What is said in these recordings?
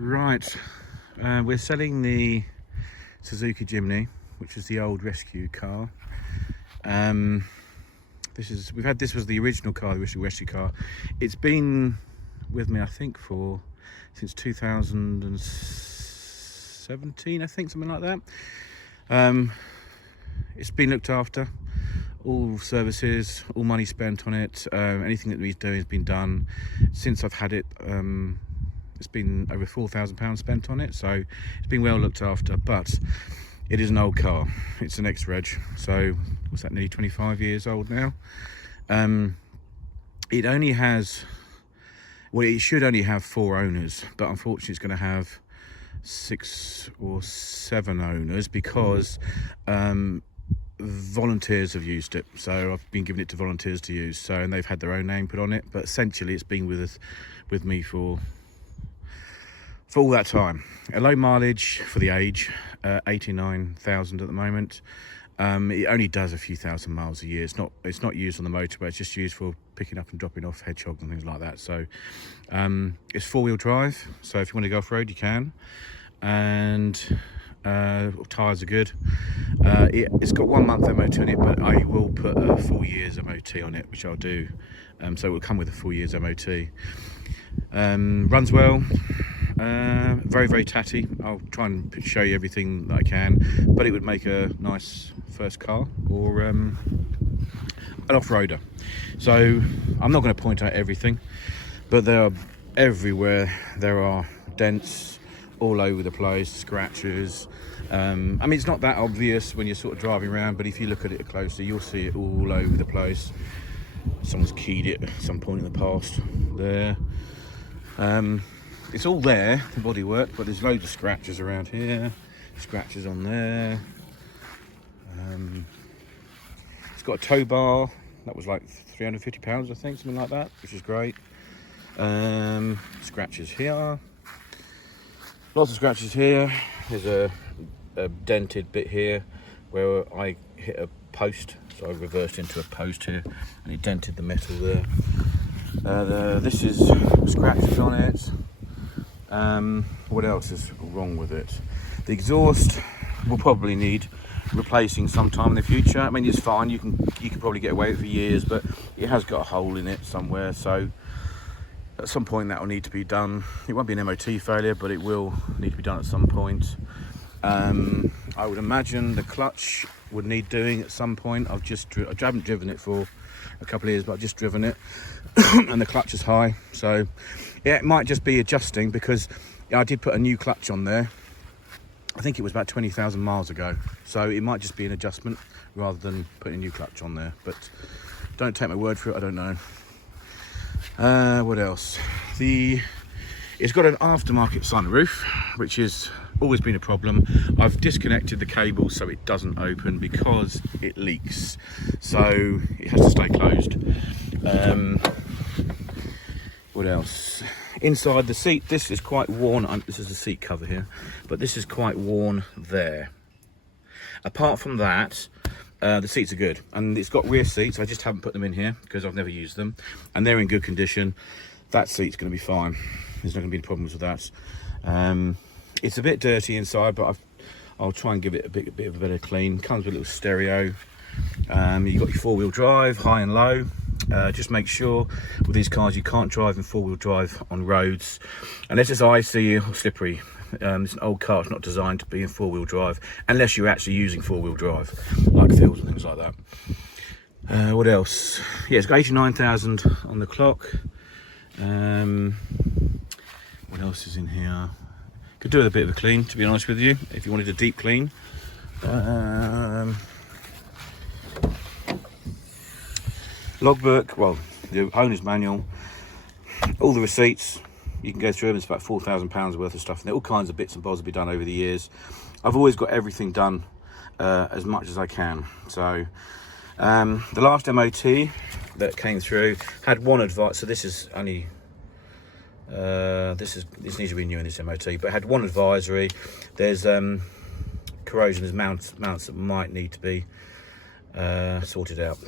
Right, we're selling the Suzuki Jimny, which is the old rescue car. This was the original car, the original rescue car. It's been with me, I think, since 2017, I think, something like that. It's been looked after, all services, all money spent on it. Anything that needs doing has been done. Since I've had it, it's been over £4,000 spent on it, so it's been well looked after. But it is an old car. It's an ex-reg, so what's that, nearly 25 years old now. It only has, well, it should only have 4 owners, but unfortunately it's going to have 6 or 7 owners because volunteers have used it. So I've been giving it to volunteers to use, and they've had their own name put on it, but essentially it's been with me for all that time. A low mileage for the age, 89,000 at the moment. It only does a few thousand miles a year. It's not used on the motorway. It's just used for picking up and dropping off hedgehogs and things like that. So it's 4-wheel drive, so if you want to go off-road you can, and tyres are good. It's got 1 month MOT on it, but I will put a 4 years MOT on it, which I'll do. So it will come with a 4 years MOT. Runs well. Very, very tatty. I'll try and show you everything that I can, but it would make a nice first car or an off-roader. So I'm not going to point out everything, but they are everywhere. There are dents all over the place, scratches. I mean, it's not that obvious when you're sort of driving around, but if you look at it closely, you'll see it all over the place. Someone's keyed it at some point in the past there. It's all there, the bodywork, but there's loads of scratches around here, scratches on there. It's got a tow bar that was like £350, I think, something like that, which is great. Scratches here, lots of scratches here. There's a dented bit here where I hit a post, so I reversed into a post here and it dented the metal there. This is scratches on it. What else is wrong with it? The exhaust will probably need replacing sometime in the future. I mean, it's fine, you can probably get away with it for years, but it has got a hole in it somewhere, so at some point that will need to be done. It won't be an MOT failure, but it will need to be done at some point. I would imagine the clutch would need doing at some point. I haven't driven it for a couple of years, but I've just driven it and the clutch is high, so yeah, it might just be adjusting, because I did put a new clutch on there. I think it was about 20,000 miles ago, so it might just be an adjustment rather than putting a new clutch on there, but don't take my word for it, I don't know. What else? It's got an aftermarket sunroof, which has always been a problem. I've disconnected the cable so it doesn't open because it leaks, so it has to stay closed. What else? Inside the seat, this is quite worn. This is the seat cover here, but this is quite worn there. Apart from that, the seats are good, and it's got rear seats. I just haven't put them in here because I've never used them, and they're in good condition. That seat's going to be fine. There's not going to be any problems with that. It's a bit dirty inside, but I'll try and give it a bit of a better clean. Comes with a little stereo. You've got your 4-wheel drive, high and low. Just make sure with these cars you can't drive in 4-wheel drive on roads unless it's icy or slippery. It's an old car, it's not designed to be in 4-wheel drive unless you're actually using 4-wheel drive, like fields and things like that. What else? Yeah, it's got 89,000 on the clock. What else is in here? Could do with a bit of a clean, to be honest with you, if you wanted a deep clean. Logbook, well, the owner's manual, all the receipts, you can go through them. It's about £4,000 worth of stuff, and there all kinds of bits and bobs have been done over the years. I've always got everything done as much as I can. So the last MOT that came through had one advice, so this is only this needs to be new in this MOT, but had one advisory. There's corrosion, there's mounts that might need to be sorted out.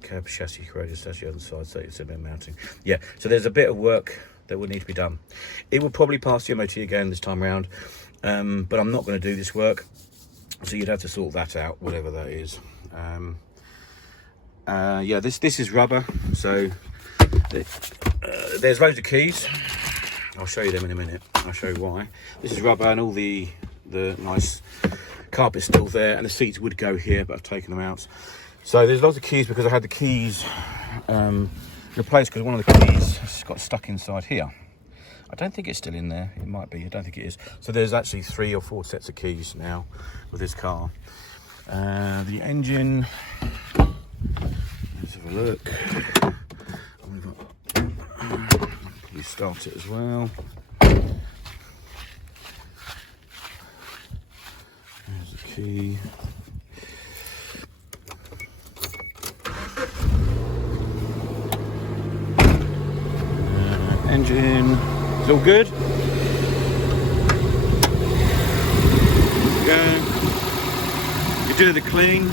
Cab chassis corrosion, that's the other side, so it's a bit of mounting. Yeah, so there's a bit of work that would need to be done. It will probably pass the MOT again this time around, but I'm not going to do this work, so you'd have to sort that out, whatever that is. Yeah, this is rubber, so there's loads of keys. I'll show you them in a minute. I'll show you why. This is rubber, and all the nice carpet's still there, and the seats would go here, but I've taken them out. So there's lots of keys because I had the keys replaced because one of the keys got stuck inside here. I don't think it's still in there. It might be. I don't think it is. So there's actually 3 or 4 sets of keys now with this car. The engine. Let's have a look. Probably start it as well. There's the key. Engine, it's all good. There we go. You do the clean.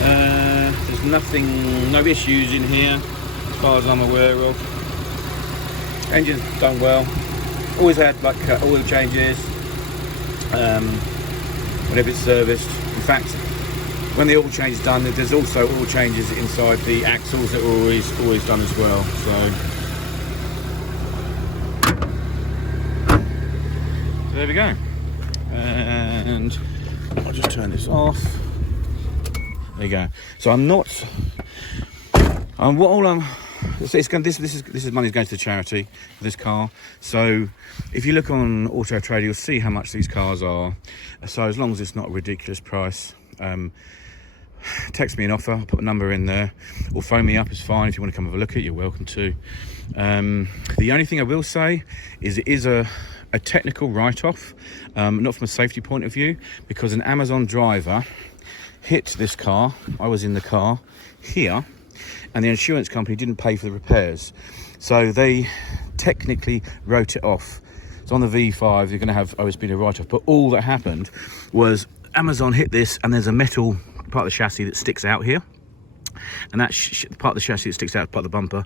There's nothing, no issues in here as far as I'm aware of. Engine's done well. Always had like oil changes whenever it's serviced. In fact, when the oil change is done, there's also oil changes inside the axles that are always done as well. So there we go. And I'll just turn this off. There you go. So I'm not. This is money's going to the charity for this car. So if you look on autotrader, you'll see how much these cars are. So as long as it's not a ridiculous price, text me an offer. I'll put a number in there, or phone me up. It's fine. If you want to come have a look at it, you're welcome to. The only thing I will say is it is a technical write-off, not from a safety point of view, because an Amazon driver hit this car. I was in the car here, and the insurance company didn't pay for the repairs, so they technically wrote it off. So on the V5 you're going to have OSB to write off, but all that happened was Amazon hit this, and there's a metal part of the chassis that sticks out here, and that part of the chassis that sticks out, part of the bumper,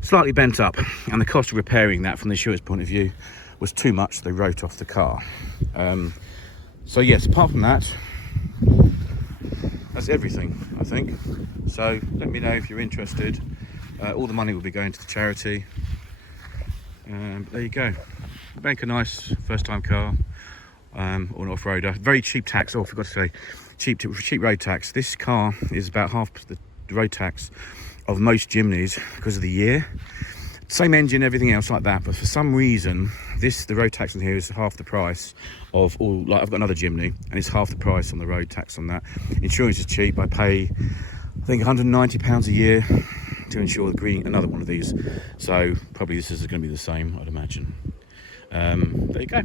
slightly bent up, and the cost of repairing that from the insurance point of view was too much, so they wrote off the car. So yes, apart from that, that's everything, I think. So let me know if you're interested. All the money will be going to the charity. But there you go. Make a nice first-time car, or an off-roader. Very cheap tax. Oh, I forgot to say, cheap road tax. This car is about half the road tax of most Jimnys because of the year. Same engine, everything else like that, but for some reason the road tax on here is half the price of all. Like, I've got another Jimny and it's half the price on the road tax on that. Insurance is cheap. I pay, I think, £190 a year to insure another one of these, so probably this is going to be the same, I'd imagine. There you go.